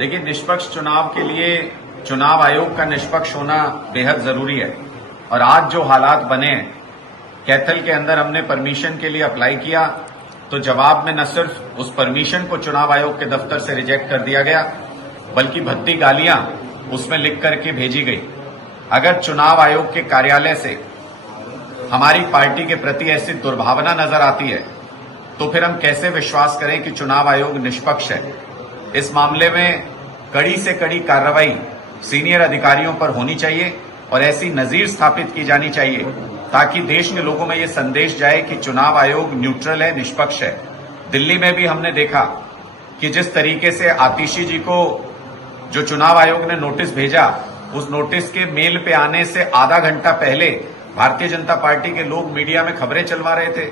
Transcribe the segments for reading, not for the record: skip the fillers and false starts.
देखिए, निष्पक्ष चुनाव के लिए चुनाव आयोग का निष्पक्ष होना बेहद जरूरी है। और आज जो हालात बने हैं, कैथल के अंदर हमने परमिशन के लिए अप्लाई किया तो जवाब में न सिर्फ उस परमिशन को चुनाव आयोग के दफ्तर से रिजेक्ट कर दिया गया, बल्कि भद्दी गालियां उसमें लिख करके भेजी गई। अगर चुनाव आयोग के कार्यालय से हमारी पार्टी के प्रति ऐसी दुर्भावना नजर आती है तो फिर हम कैसे विश्वास करें कि चुनाव आयोग निष्पक्ष है। इस मामले में कड़ी से कड़ी कार्रवाई सीनियर अधिकारियों पर होनी चाहिए और ऐसी नजीर स्थापित की जानी चाहिए ताकि देश के लोगों में ये संदेश जाए कि चुनाव आयोग न्यूट्रल है, निष्पक्ष है। दिल्ली में भी हमने देखा कि जिस तरीके से आतिशी जी को जो चुनाव आयोग ने नोटिस भेजा, उस नोटिस के मेल पे आने से आधा घंटा पहले भारतीय जनता पार्टी के लोग मीडिया में खबरें चलवा रहे थे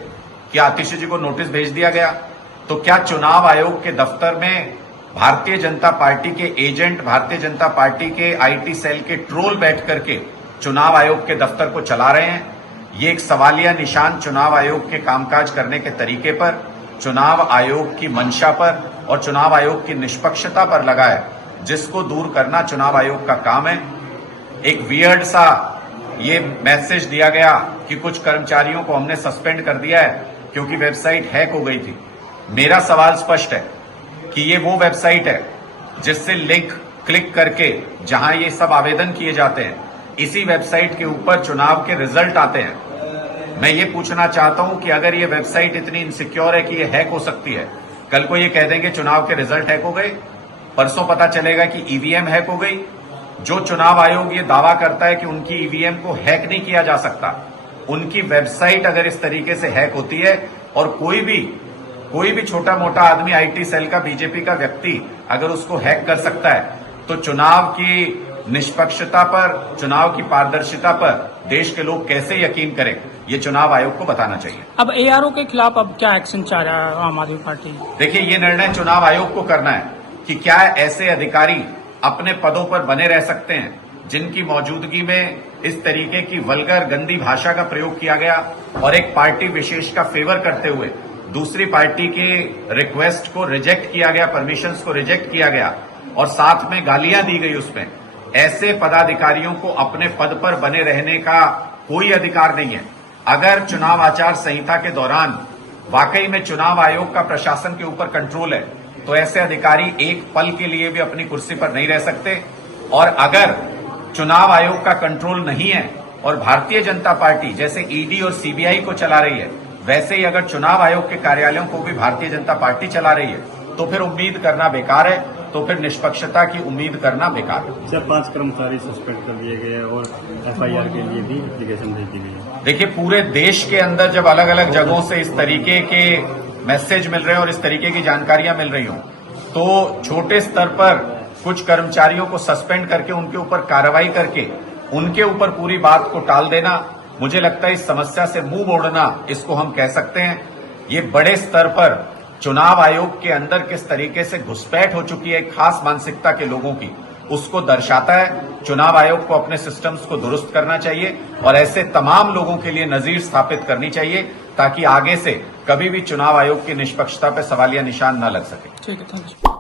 कि आतिशी जी को नोटिस भेज दिया गया। तो क्या चुनाव आयोग के दफ्तर में भारतीय जनता पार्टी के एजेंट, भारतीय जनता पार्टी के आईटी सेल के ट्रोल बैठ करके चुनाव आयोग के दफ्तर को चला रहे हैं? ये एक सवालिया निशान चुनाव आयोग के कामकाज करने के तरीके पर, चुनाव आयोग की मंशा पर और चुनाव आयोग की निष्पक्षता पर लगा है, जिसको दूर करना चुनाव आयोग का काम है। एक वियर्ड सा ये मैसेज दिया गया कि कुछ कर्मचारियों को हमने सस्पेंड कर दिया है क्योंकि वेबसाइट हैक हो गई थी। मेरा सवाल स्पष्ट है कि ये वो वेबसाइट है जिससे लिंक क्लिक करके जहां ये सब आवेदन किए जाते हैं, इसी वेबसाइट के ऊपर चुनाव के रिजल्ट आते हैं। मैं ये पूछना चाहता हूं कि अगर ये वेबसाइट इतनी इनसिक्योर है कि ये हैक हो सकती है, कल को ये कह देंगे चुनाव के रिजल्ट हैक हो गए, परसों पता चलेगा कि ईवीएम हैक हो गई। जो चुनाव आयोग ये दावा करता है कि उनकी ईवीएम को हैक नहीं किया जा सकता, उनकी वेबसाइट अगर इस तरीके से हैक होती है और कोई भी छोटा मोटा आदमी आईटी सेल का, बीजेपी का व्यक्ति अगर उसको हैक कर सकता है, तो चुनाव की निष्पक्षता पर, चुनाव की पारदर्शिता पर देश के लोग कैसे यकीन करें, ये चुनाव आयोग को बताना चाहिए। अब एआरओ के खिलाफ अब क्या एक्शन चाह रहा है आम आदमी पार्टी? देखिए, ये निर्णय चुनाव आयोग को करना है कि क्या ऐसे अधिकारी अपने पदों पर बने रह सकते हैं जिनकी मौजूदगी में इस तरीके की वल्गर, गंदी भाषा का प्रयोग किया गया और एक पार्टी विशेष का फेवर करते हुए दूसरी पार्टी के रिक्वेस्ट को रिजेक्ट किया गया, परमिशंस को रिजेक्ट किया गया और साथ में गालियां दी गई उसमें। ऐसे पदाधिकारियों को अपने पद पर बने रहने का कोई अधिकार नहीं है। अगर चुनाव आचार संहिता के दौरान वाकई में चुनाव आयोग का प्रशासन के ऊपर कंट्रोल है, तो ऐसे अधिकारी एक पल के लिए भी अपनी कुर्सी पर नहीं रह सकते। और अगर चुनाव आयोग का कंट्रोल नहीं है और भारतीय जनता पार्टी जैसे ईडी और सीबीआई को चला रही है, वैसे ही अगर चुनाव आयोग के कार्यालयों को भी भारतीय जनता पार्टी चला रही है, तो फिर उम्मीद करना बेकार है, तो फिर निष्पक्षता की उम्मीद करना बेकार है। सर, 5 कर्मचारी सस्पेंड कर दिए गए और एफआईआर के लिए भी एप्लीकेशन भेज दी गई। देखिए, पूरे देश के अंदर जब अलग अलग जगहों से इस तरीके के मैसेज मिल रहे हैं और इस तरीके की जानकारियां मिल रही हों, तो छोटे स्तर पर कुछ कर्मचारियों को सस्पेंड करके उनके ऊपर कार्रवाई करके उनके ऊपर पूरी बात को टाल देना, मुझे लगता है इस समस्या से मुंह मोड़ना, इसको हम कह सकते हैं। ये बड़े स्तर पर चुनाव आयोग के अंदर किस तरीके से घुसपैठ हो चुकी है खास मानसिकता के लोगों की, उसको दर्शाता है। चुनाव आयोग को अपने सिस्टम्स को दुरुस्त करना चाहिए और ऐसे तमाम लोगों के लिए नजीर स्थापित करनी चाहिए ताकि आगे से कभी भी चुनाव आयोग की निष्पक्षता पर सवालिया निशान न लग सके। ठीक है, थैंक यू।